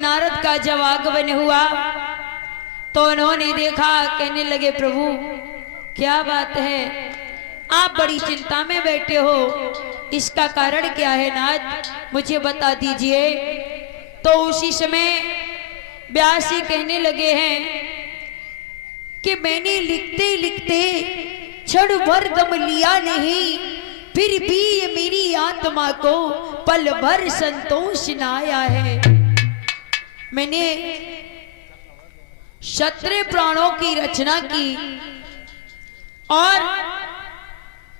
नारद का जब आगमन हुआ तो उन्होंने देखा, कहने लगे प्रभु क्या बात है, आप बड़ी चिंता में बैठे हो, इसका कारण क्या है नाथ, मुझे बता दीजिए। तो उसी समय व्यास जी कहने लगे हैं कि मैंने लिखते लिखते क्षण भर दम लिया नहीं, फिर भी ये मेरी आत्मा को पल भर संतोष न आया है। मैंने क्षत्रिय प्राणों की रचना की और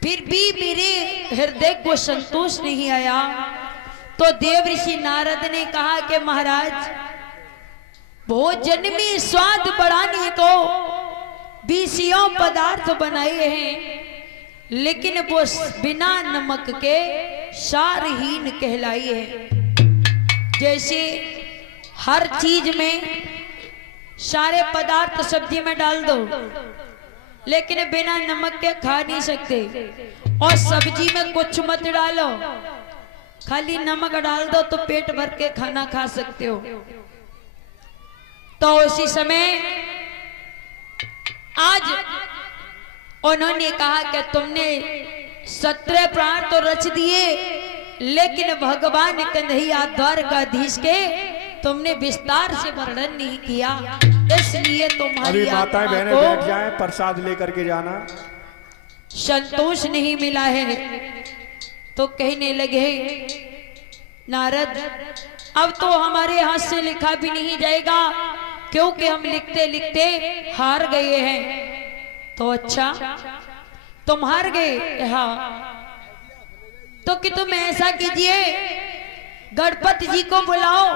फिर भी मेरे हृदय को संतोष नहीं आया। तो देव ऋषि नारद ने कहा कि महाराज, भोजन में स्वाद बढ़ाने को बीसियों पदार्थ बनाए हैं, लेकिन वो बिना नमक के सारहीन कहलाई है। जैसे हर चीज में सारे पदार्थ सब्जी में डाल दो, लेकिन बिना नमक के खा नहीं सकते, और सब्जी में कुछ मत डालो, खाली नमक डाल दो तो पेट भर के खाना खा सकते हो। तो उसी समय आज उन्होंने कहा कि तुमने 17 प्राण तो रच दिए, लेकिन भगवान कन्हैया द्वारकाधीश के तुमने विस्तार से वर्णन नहीं किया, इसलिए तुम्हारी अभी माताएं बहनें बैठ जाएं, प्रसाद लेकर के जाना। संतोष नहीं मिला है। तो कहने लगे नारद, अब तो हमारे हाथ से लिखा भी नहीं जाएगा, क्योंकि हम लिखते लिखते हार गए हैं। तो अच्छा, तुम हार गए? हाँ। तो कि तुम ऐसा कीजिए, गणपति जी को बुलाओ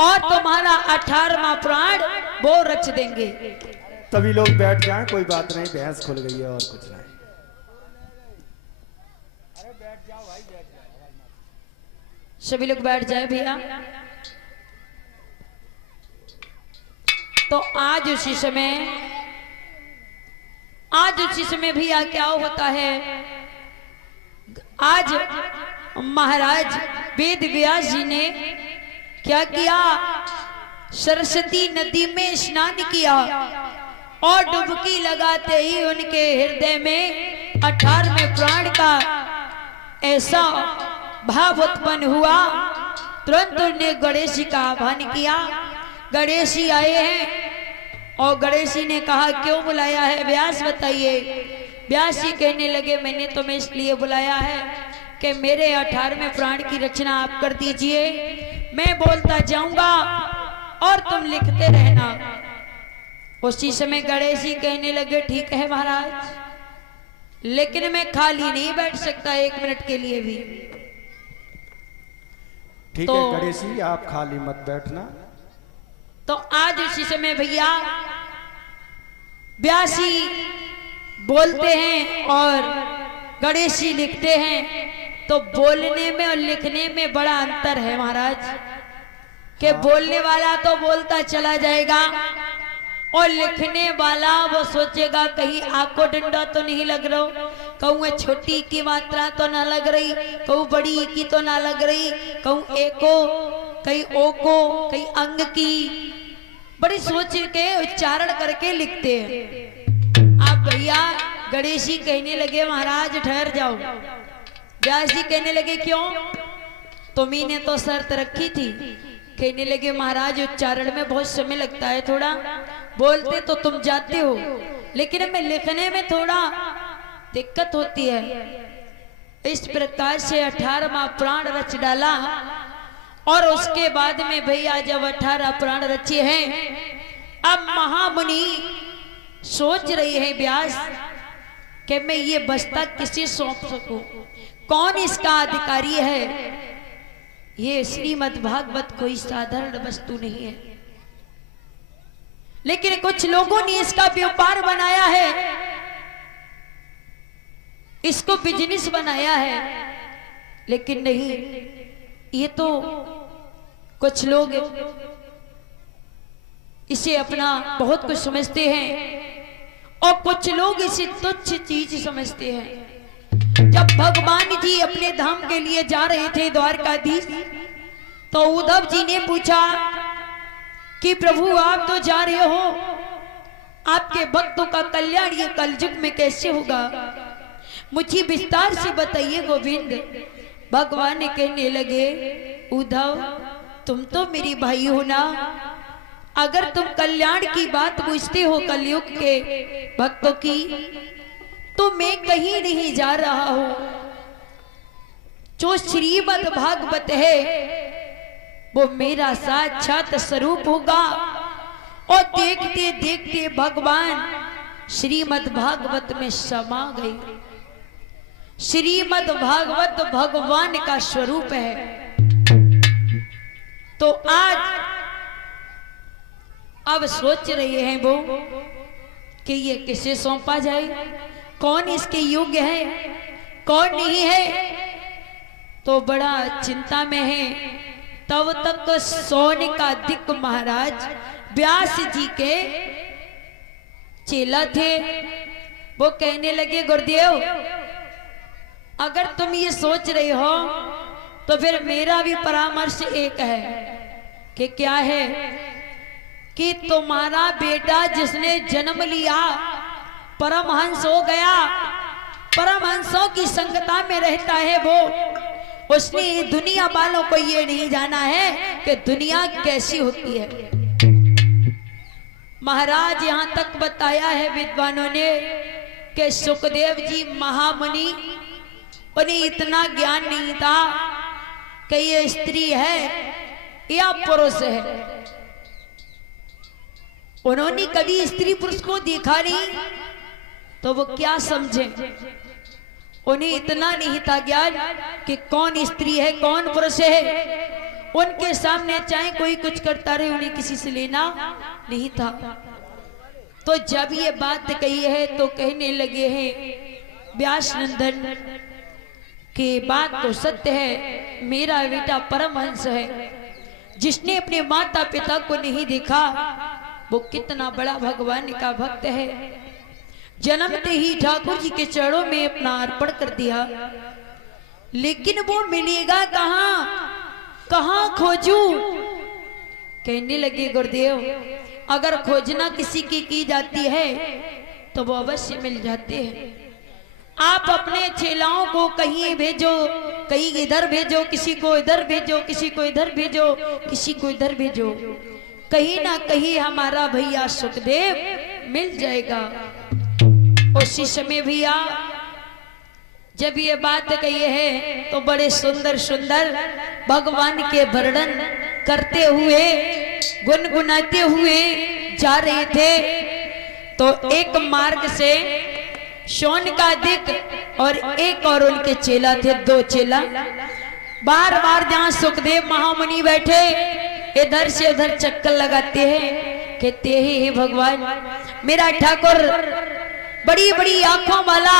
और तुम्हारा 18वां प्राण वो रच देंगे। तभी लोग बैठ जाएं, कोई बात नहीं, भैंस खुल गई है और कुछ नहीं। अरे बैठ जाओ भाई, बैठ जाओ। सभी लोग बैठ जाए भैया। तो आज उसी समय भैया क्या होता है, आज महाराज वेद व्यास जी ने क्या किया, सरस्वती नदी में स्नान किया और डुबकी लगाते ही उनके हृदय में 18वें प्राण का ऐसा भाव उत्पन्न हुआ। तुरंत उन्होंने गणेश जी का आह्वान किया। गणेश जी आए हैं और गणेश जी ने कहा, क्यों बुलाया है व्यास, बताइए। व्यास जी कहने लगे, मैंने तुम्हें इसलिए बुलाया है कि मेरे 18वें प्राण की रचना आप कर दीजिए, मैं बोलता जाऊंगा और तुम लिखते रहना। उसी समय गणेश जी कहने लगे, ठीक है महाराज, लेकिन मैं खाली नहीं बैठ सकता 1 मिनट के लिए भी। ठीक तो, है गणेश जी, आप खाली मत बैठना। तो आज उसी समय भैया व्यास जी बोलते हैं और गणेश जी लिखते हैं। तो बोलने में और लिखने में बड़ा अंतर है महाराज, कि बोलने वाला तो बोलता चला जाएगा और लिखने वाला वो सोचेगा कहीं आको डंडा तो नहीं लग रहा, कहूँ छोटी की मात्रा तो ना लग रही, कहूँ बड़ी की तो ना लग रही, कहूँ एको, कहीं ओ को, कहीं अंग की, बड़ी सोच के उच्चारण करके लिखते हैं। आप भैया गणेश जी कहने लगे, महाराज ठहर जाओ। व्यास जी कहने लगे, क्यों? तुम्ही ने तो शर्त रखी थी। कहने लगे, महाराज उच्चारण में बहुत समय लगता है, थोड़ा बोलते तो तुम जाते हो, लेकिन मैं लिखने में थोड़ा दिक्कत होती है। इस प्रकार से 18वां प्राण रच डाला और उसके बाद में भैया जब 18 प्राण रचे हैं, अब महामुनि सोच रही है व्यास कि मैं ये बस्ता किसे सौंप सकूं, कौन इसका अधिकारी है। ये श्रीमद् भागवत कोई साधारण वस्तु नहीं है, लेकिन कुछ लोगों ने इसका व्यापार बनाया है, इसको बिजनेस बनाया है। लेकिन नहीं, ये तो कुछ लोग इसे अपना बहुत कुछ समझते हैं और कुछ लोग इसे तुच्छ चीज समझते हैं। जब भगवान जी अपने धाम के लिए जा रहे थे द्वारकाधीश, तो उद्धव जी ने पूछा कि प्रभु आप तो जा रहे हो, आपके भक्तों का कल्याण ये कलयुग में कैसे होगा, मुझे विस्तार से बताइए गोविंद। भगवान कहने लगे उद्धव तुम तो मेरी भाई हो ना, अगर तुम कल्याण की बात पूछते हो कलयुग के भक्तों की, तो मैं कहीं नहीं जा रहा हूं। जो श्रीमद् भागवत है वो मेरा साक्षात स्वरूप होगा, और देखते देखते भगवान श्रीमद् भागवत में समा गई। श्रीमद् भागवत भगवान का स्वरूप है। तो आज अब सोच रहे हैं वो कि ये किसे सौंपा जाए, कौन इसके योग्य है, कौन नहीं है, तो बड़ा चिंता में है। तब तक सोनिकादिक महाराज व्यास जी के चेला थे। वो कहने लगे गुरुदेव अगर तुम ये सोच रहे हो तो फिर मेरा भी परामर्श एक है कि क्या है कि तुम्हारा बेटा जिसने जन्म लिया परमहंस हो गया, परमहंसों की संगता में रहता है, वो उसने दुनिया वालों को ये नहीं जाना है कि दुनिया कैसी होती है। महाराज यहाँ तक बताया है विद्वानों ने कि सुखदेव जी महामुनि, उन्हें इतना ज्ञान नहीं था कि ये स्त्री है या पुरुष है। उन्होंने कभी स्त्री पुरुष को देखा नहीं, तो वो क्या समझे। उन्हें इतना नहीं था ज्ञान कि कौन स्त्री है कौन पुरुष है। उनके सामने चाहे कोई कुछ करता रहे, उन्हें किसी से लेना नहीं था। तो जब ये बात कही है तो कहने लगे हैं व्यास नंदन कि बात तो सत्य है, मेरा बेटा परमहंस है। जिसने अपने माता पिता को नहीं देखा वो कितना बड़ा भगवान का भक्त है। जन्मते ही ठाकुर जी के चरणों में अपना अर्पण कर दिया, लेकिन वो मिलेगा कहाँ, कहाँ खोजूं। कहने लगे गुरुदेव अगर खोजना किसी की जाती है तो वो अवश्य मिल जाते हैं। आप अपने चेलाओं को कहीं भेजो, कहीं इधर भेजो, किसी को इधर भेजो, किसी को इधर भेजो, किसी को इधर भेजो, कहीं ना कहीं हमारा भैया सुखदेव मिल जाएगा। उसी समय भैया जब ये बात कही है तो बड़े सुंदर सुंदर भगवान के वर्णन करते हुए गुनगुनाते हुए जा रहे थे। तो एक मार्ग से शौनकादिक और एक और उनके चेला थे, दो चेला बार बार जहां सुखदेव महामुनि बैठे इधर से उधर चक्कर लगाते हैं, कहते हे भगवान मेरा ठाकुर बड़ी बड़ी आंखों वाला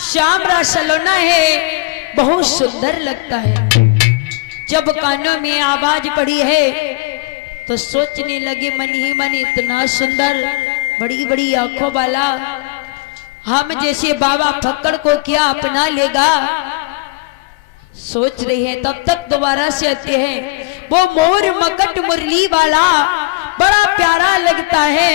श्यामरा सलोना है, बहुत सुंदर लगता है। जब कानों में आवाज पड़ी है तो सोचने लगे मन ही मन इतना सुंदर बड़ी बड़ी आंखों वाला हम जैसे बाबा फक्कड़ को क्या अपना लेगा। सोच रहे हैं तब तक दोबारा से आते हैं वो मोर मकट मुरली वाला बड़ा प्यारा लगता है,